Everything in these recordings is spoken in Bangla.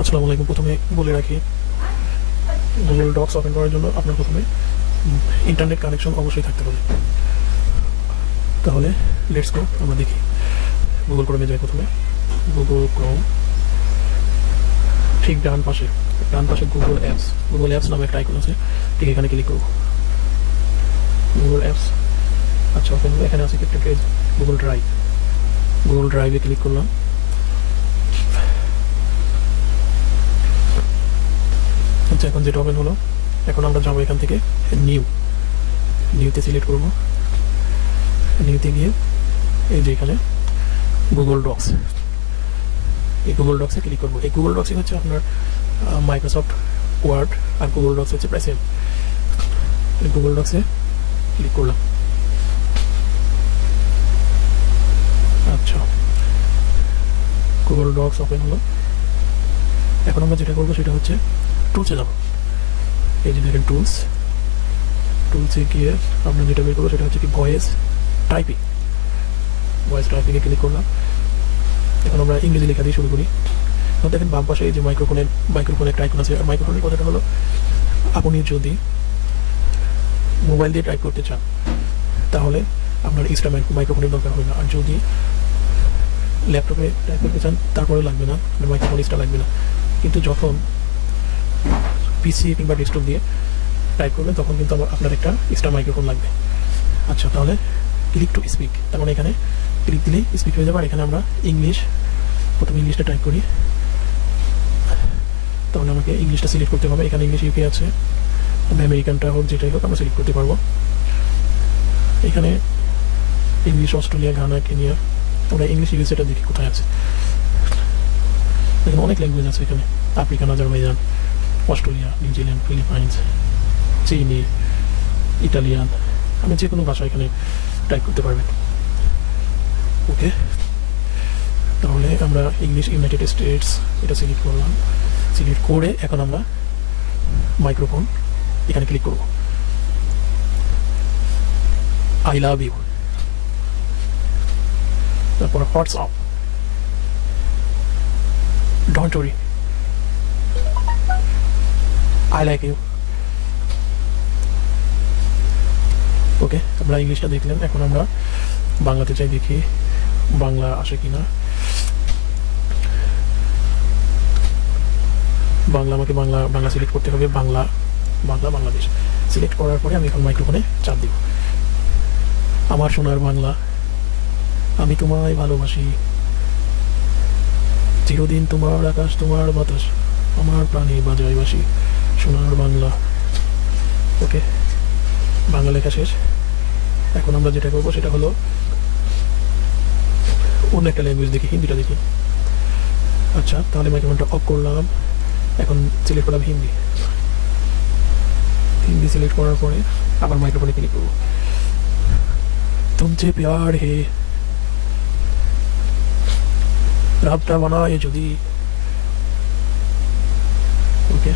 আসসালামু আলাইকুম। প্রথমে বলে রাখি, গুগল ডক্স ওপেন করার জন্য আপনার প্রথমে ইন্টারনেট কানেকশন অবশ্যই থাকতে হবে। তাহলে লেটস গো, আমরা দেখি। গুগল ক্রোমে যাই। প্রথমে গুগল ক্রোম, ঠিক ডান পাশে গুগল অ্যাপস নামে একটা আইকন আছে, ঠিক এখানে ক্লিক করব। গুগল অ্যাপস, আচ্ছা ওপেন হলো। এখানে আছে একটা পেজ, গুগল ড্রাইভে ক্লিক করলাম। আচ্ছা, এখন যেটা ওপেন হলো, এখন আমরা যাবো এখান থেকে নিউতে সিলেক্ট করব। নিউতে গিয়ে এই যে এখানে গুগল ডক্স, এই গুগল ডক্সে ক্লিক করবো। এই গুগল ডক্সে হচ্ছে আপনার মাইক্রোসফট ওয়ার্ড, আর গুগল ডক্স হচ্ছে প্রায় সেম। গুগল ডক্সে ক্লিক করলাম। আচ্ছা, গুগল ডক্স ওপেন হলো। এখন আমরা যেটা করবো সেটা হচ্ছে টুলসে যাব। এই যে দেখেন টুলসে গিয়ে আমরা যেটা বের করবো সেটা হচ্ছে কি ভয়েস টাইপিংয়ে ক্লিক করলাম। এখন আমরা ইংরেজি লেখা দিয়ে শুরু করি। দেখেন বাম পাশে এই যে মাইক্রোফোনের একটা আইকন আছে। আর মাইক্রোফোনের কথাটা হলো, আপনি যদি মোবাইল দিয়ে টাইপ করতে চান তাহলে আপনার এক্সট্রা মাইক্রোফোনের দরকার হবে না। আর যদি ল্যাপটপে টাইপ করতে চান তারপরে লাগবে না, মাইক্রোফোন এক্সট্রা লাগবে না। কিন্তু যখন পিসি কিংবা ডেস্কটপ দিয়ে টাইপ করবেন তখন কিন্তু আপনার একটা এক্সট্রা মাইক্রোফোন লাগবে। আচ্ছা, তাহলে ক্লিক টু স্পিক, তার মানে এখানে ক্লিক দিলেই স্পিক হয়ে যাবে। আর এখানে আমরা প্রথমে ইংলিশটা টাইপ করি, তাহলে আমাকে ইংলিশটা সিলেক্ট করতে হবে। এখানে ইংলিশ ইউকে আছে, আমেরিকানটা হোক যেটাই হোক আমরা সিলেক্ট করতে পারবো। এখানে ইংলিশ অস্ট্রেলিয়া, ঘানা, কেনিয়া, আমরা ইংলিশ ইউএসএটা দেখি কোথায় আছে। এখানে অনেক ল্যাঙ্গুয়েজ আছে, এখানে African, Azerbaijan, Australia, New Zealand, Philippines, চিনি, ইটালিয়ান, আমি যে কোনো ভাষা এখানে টাইপ করতে পারবেন। ওকে, তাহলে আমরা ইংলিশ ইউনাইটেড স্টেটস এটা সিলেক্ট করলাম। সিলেক্ট করে এখন আমরা মাইক্রোফোন এখানে ক্লিক করব। আই লাভ ইউ, তারপর WhatsApp, don't worry, I like you. Okay, আমরা ইংলিশটা দেখলেন। এখন আমরা বাংলাতে চাই, দেখি বাংলা আসে কিনা। আমাকে বাংলা সিলেক্ট করতে হবে। বাংলাদেশ সিলেক্ট করার পরে আমি এখন মাইক্রোফোনে চাপ দিব। আমার সোনার বাংলা, আমি তোমায় ভালোবাসি, চিরদিন তোমার আকাশ, তোমার বাতাস, আমার প্রাণে বাজায় বাসি, সোনার বাংলা। ওকে, বাংলা লেখা শেষ। এখন আমরা যেটা করবো সেটা হলো অন্য একটা ল্যাঙ্গুয়েজ দেখি, হিন্দিটা দেখি। আচ্ছা, তাহলে মাইক্রোফোনটা অফ করলাম। এখন সিলেক্ট করলাম হিন্দি সিলেক্ট করার পরে আবার মাইক্রোফোনে ক্লিক করবো। তুমসে প্যার হে রাবটা বানায় যদি। ওকে,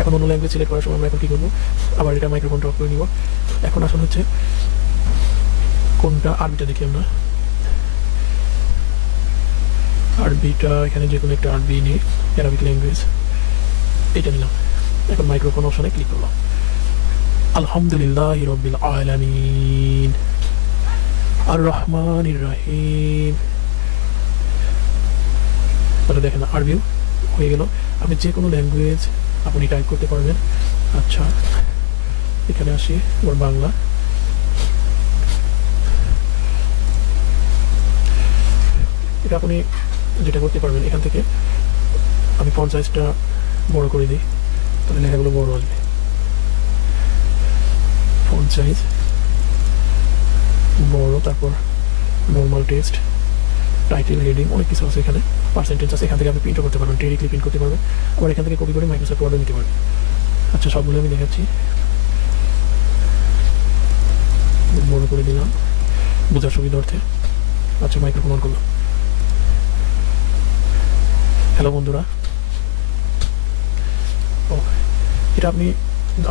এখন অন্য ল্যাঙ্গুয়েজ সিলেক্ট করার সময় আমরা এখন কী করবো, আবার এটা মাইক্রোফোনটা অফ করে নিব। এখন আসলে হচ্ছে কোনটা, আরবিটা দেখি আমরা। আরবিটা এখানে যে কোনো একটা আরবি নিই, অ্যারাবিক ল্যাঙ্গুয়েজ, এটা নিলাম। এখন মাইক্রোফোন অপশনে ক্লিক করলাম। আলহামদুলিল্লাহি রাব্বিল আলামিন আর রহমানির রহিম। তাহলে দেখেন আরবিও হয়ে গেল। আপনি যে কোনো ল্যাঙ্গুয়েজ আপনি টাইপ করতে পারবেন। আচ্ছা, এখানে আসি এবার বাংলা। এটা আপনি যেটা করতে পারবেন, এখান থেকে আমি ফন্ট সাইজটা বড় করে দিই, তাহলে লেখাগুলো বড় আসবে। ফন্ট সাইজ বড়, তারপর নর্মাল টেক্সট, টাইটেল, হেডিং, অনেক কিছু আছে এখানে। পার্সেন্টেজ আছে, এখান থেকে আপনি প্রিন্টও করতে পারবেন, ডিরেক্টলি প্রিন্ট করতে পারবেন। আবার এখান থেকে কপি করে মাইক্রোসফট ওয়ার্ডে নিতে পারবেন। আচ্ছা, সবগুলো আমি দেখাচ্ছি। বড় করে দিলাম বোঝার সুবিধার্থে। আচ্ছা, মাইক্রোফোন অন করলাম। হ্যালো বন্ধুরা। ও, এটা আপনি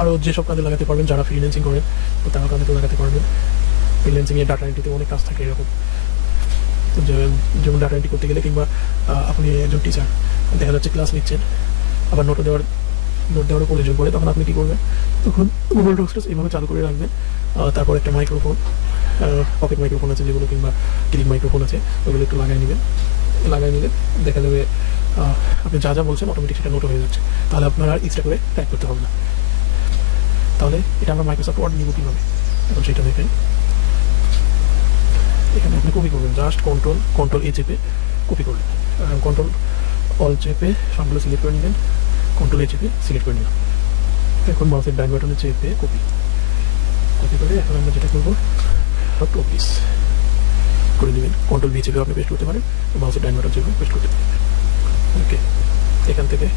আরও যেসব কাজে লাগাতে পারবেন, যারা ফ্রিল্যান্সিং করেন তো তারা কাজে লাগাতে পারবেন। ফ্রিল্যান্সিংয়ে ডাটা এন্ট্রিতে অনেক কাজ থাকে এরকম। যেমন ডাটা এন্ট্রি করতে গেলে কিংবা আপনি একজন টিচার দেখা যাচ্ছে ক্লাস নিচ্ছেন, আবার নোট দেওয়ারও প্রয়োজন পড়ে, তখন আপনি কী করবেন, তখন গুগল ডক্সটা এইভাবে চালু করে রাখবেন। তারপর একটা মাইক্রোফোন, পকেট মাইক্রোফোন আছে যেগুলো, কিংবা ক্লিক মাইক্রোফোন আছে, ওগুলো একটু লাগাই নিলে দেখা যাবে আপনি যা বলছেন অটোমেটিক সেটা নোট হয়ে যাচ্ছে। তাহলে আপনার আর এক্সট্রা করে টাইপ করতে হবে না। তাহলে এটা আমরা মাইক্রোসফট ওয়ার্ড নিব কীভাবে, এখন সেটা দেখেন। এখানে আপনি কপি করবেন, জাস্ট কন্ট্রোল এ চেপে কপি করবেন, কন্ট্রোল অল চেপে সবগুলো সিলেক্ট করে নেবেন, কন্ট্রোল এ চেপে সিলেক্ট করে নিলাম। এখন মাউসের ডান বাটনে চেপে কপি করে এখন আমরা যেটা করবো কপিস করে নেবেন। কন্ট্রোল ভি চেপে আপনি পেস্ট করতে পারেন, মাউসের ডান বাটন চেপে পেস্ট করতে পারেন। ওকে, এখান থেকে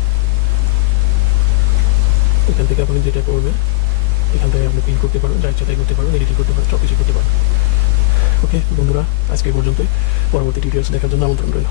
আপনি যেটা করবেন, এখান থেকে আপনি প্রিন্ট করতে পারবেন, যা ইচ্ছা তাই করতে পারবেন, এডিটিং করতে পারবেন, সব কিছু করতে পারবেন। ওকে বন্ধুরা, আজকে পর্যন্তই। পরবর্তী ডিটেলস দেখার জন্য আমন্ত্রণ রইল।